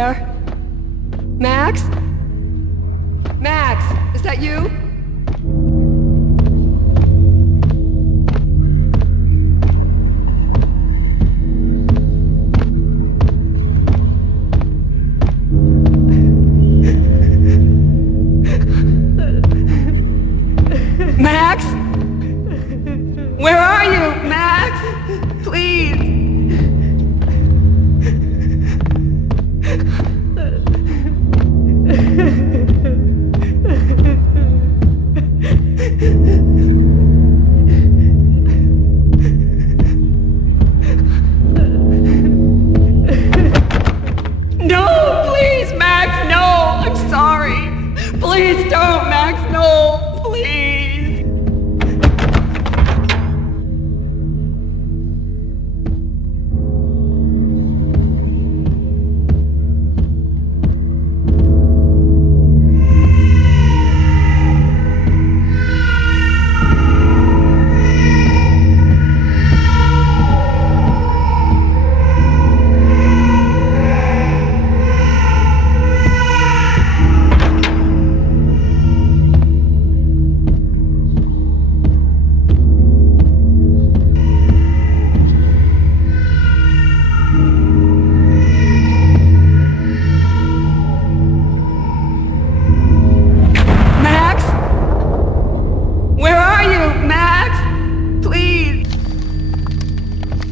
there? Max? Max, is that you? Max? Where are you, Max? Please. No, please, Max, no. I'm sorry. Please don't, Max, no. Please.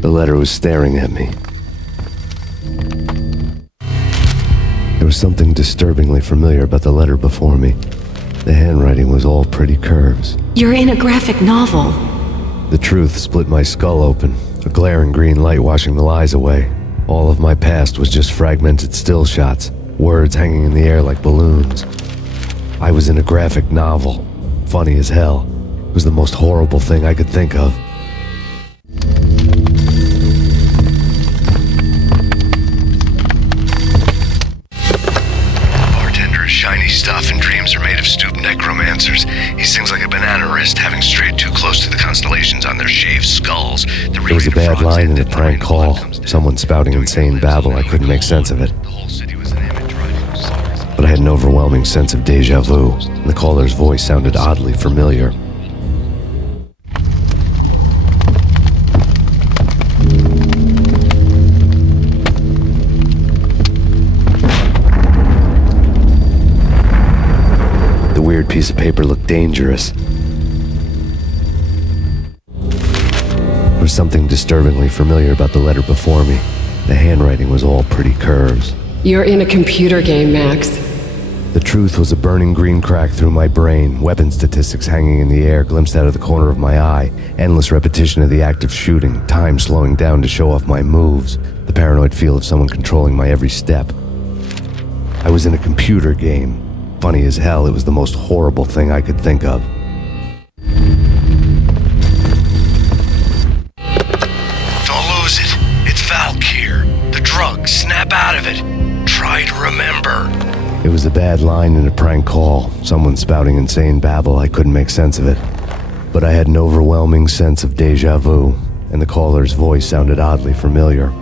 The letter was staring at me. There was something disturbingly familiar about the letter before me. The handwriting was all pretty curves. You're in a graphic novel. The truth split my skull open, a glaring green light washing the lies away. All of my past was just fragmented still shots, words hanging in the air like balloons. I was in a graphic novel. Funny as hell. It was the most horrible thing I could think of. Shiny stuff and dreams are made of stooped necromancers. He sings like a banana wrist, having strayed too close to the constellations on their shaved skulls. There was a bad line in a prank call. Someone spouting insane babble. I couldn't make sense of it. But I had an overwhelming sense of deja vu. The caller's voice sounded oddly familiar. Piece of paper looked dangerous. There was something disturbingly familiar about the letter before me. The handwriting was all pretty curves. You're in a computer game, Max. The truth was a burning green crack through my brain, weapon statistics hanging in the air, glimpsed out of the corner of my eye, endless repetition of the act of shooting, time slowing down to show off my moves, the paranoid feel of someone controlling my every step. I was in a computer game. Funny as hell, it was the most horrible thing I could think of. Don't lose it. It's Valk here. The drug. Snap out of it. Try to remember. It was a bad line in a prank call. Someone spouting insane babble. I couldn't make sense of it. But I had an overwhelming sense of deja vu, and the caller's voice sounded oddly familiar.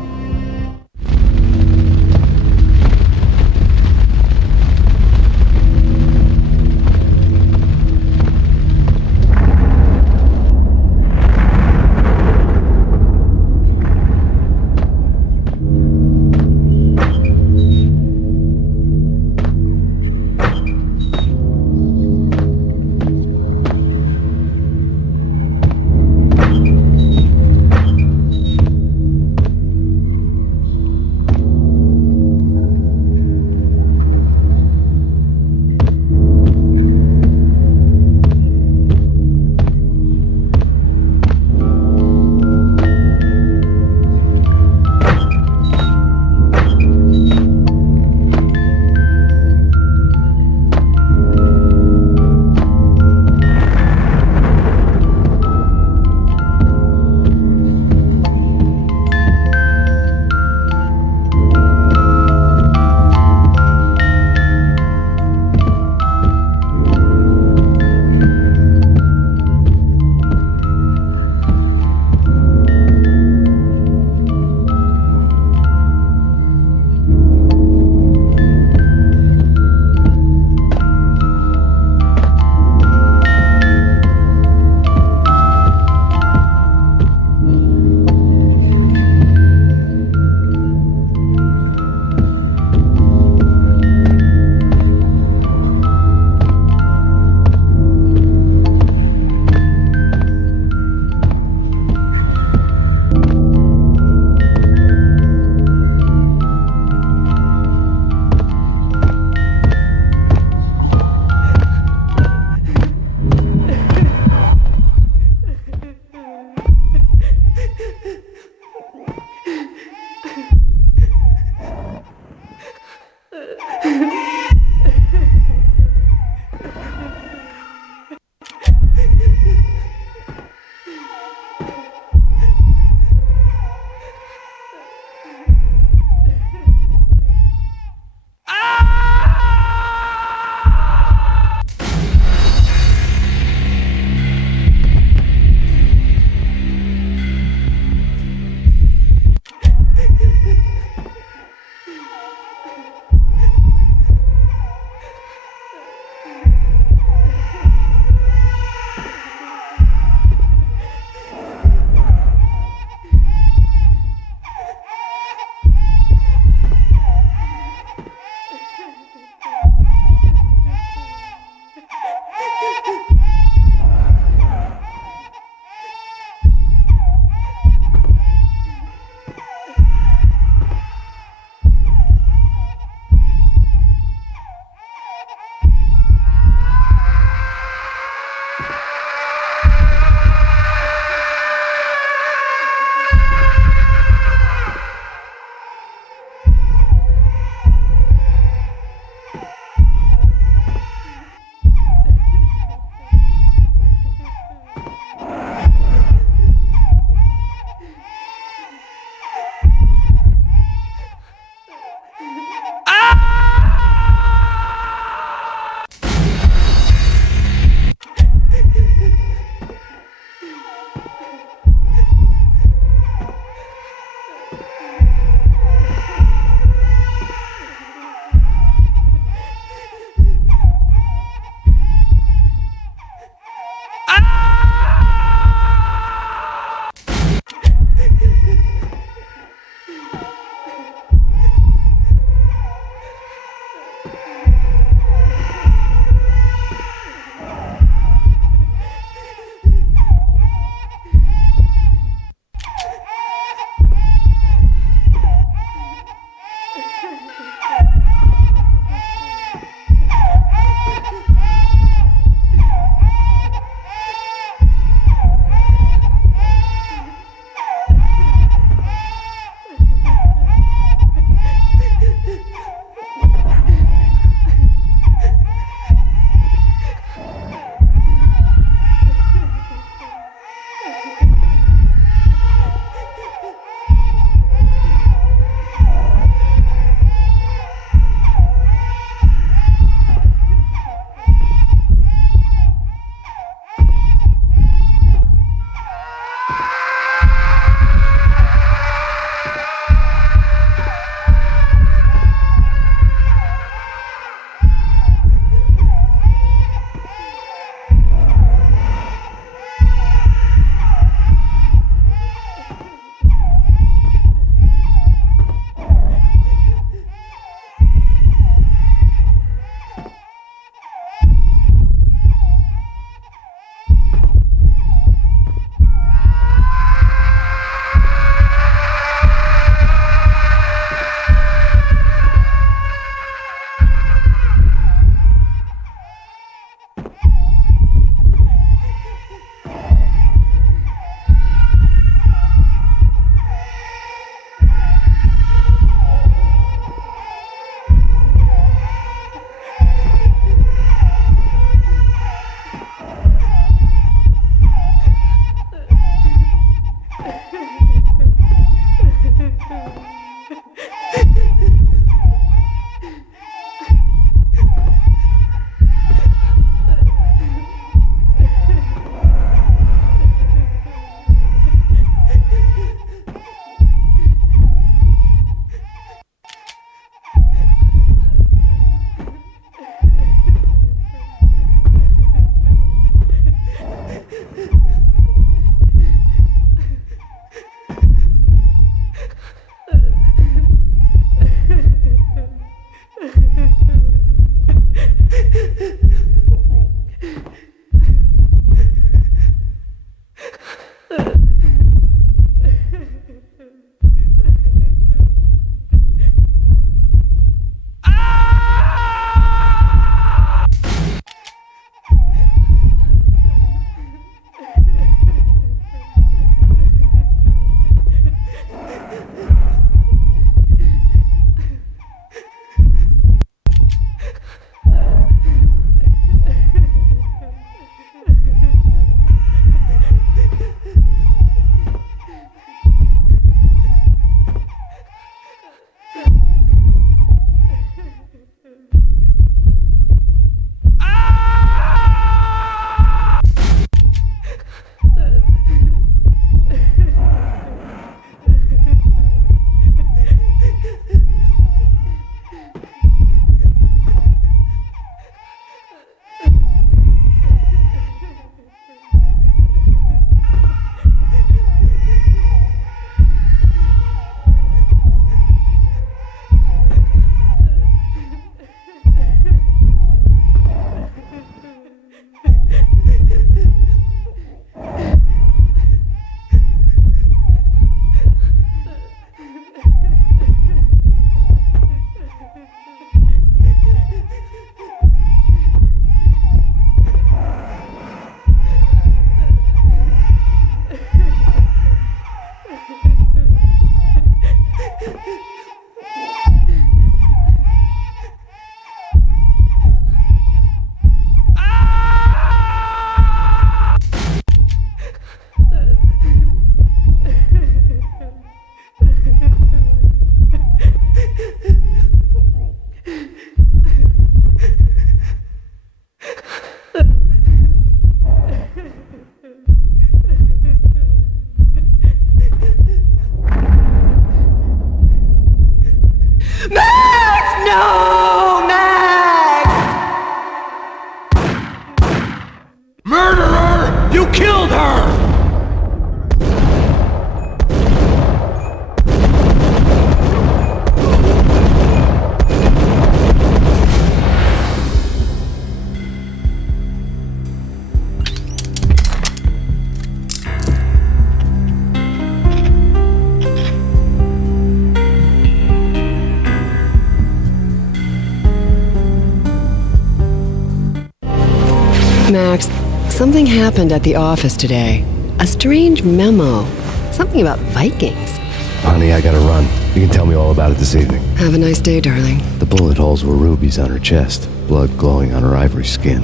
Max, something happened at the office today. A strange memo. Something about Vikings. Honey, I gotta run. You can tell me all about it this evening. Have a nice day, darling. The bullet holes were rubies on her chest, blood glowing on her ivory skin.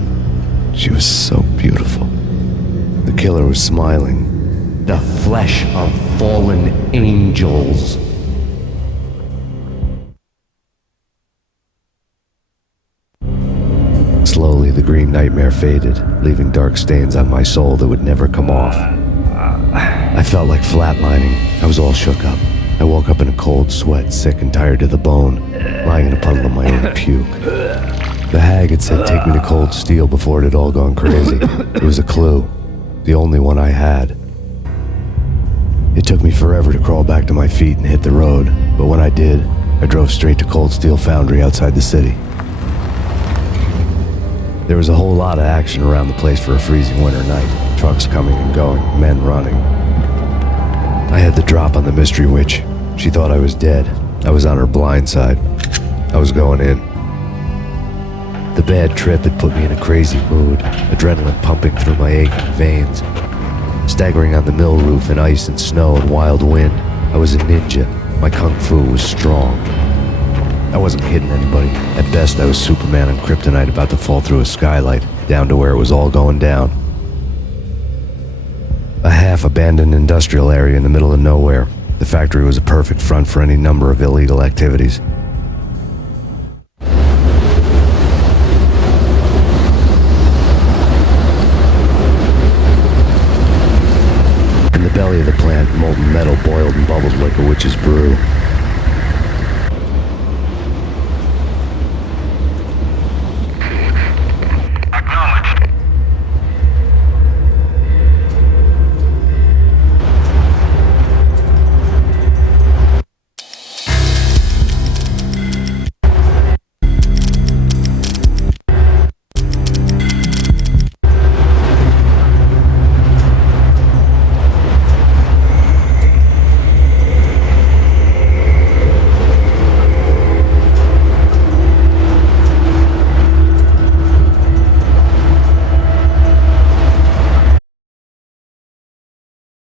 She was so beautiful. The killer was smiling. The flesh of fallen angels. Slowly, the green nightmare faded, leaving dark stains on my soul that would never come off. I felt like flatlining. I was all shook up. I woke up in a cold sweat, sick and tired to the bone, lying in a puddle of my own puke. The hag had said take me to Cold Steel before it had all gone crazy. It was a clue, the only one I had. It took me forever to crawl back to my feet and hit the road, but when I did, I drove straight to Cold Steel Foundry outside the city. There was a whole lot of action around the place for a freezing winter night. Trucks coming and going, men running. I had the drop on the mystery witch. She thought I was dead. I was on her blind side. I was going in. The bad trip had put me in a crazy mood, adrenaline pumping through my aching veins. Staggering on the mill roof in ice and snow and wild wind, I was a ninja. My kung fu was strong. I wasn't hitting anybody. At best, I was Superman on kryptonite about to fall through a skylight, down to where it was all going down. A half-abandoned industrial area in the middle of nowhere. The factory was a perfect front for any number of illegal activities. In the belly of the plant, molten metal boiled and bubbled like a witch's brew.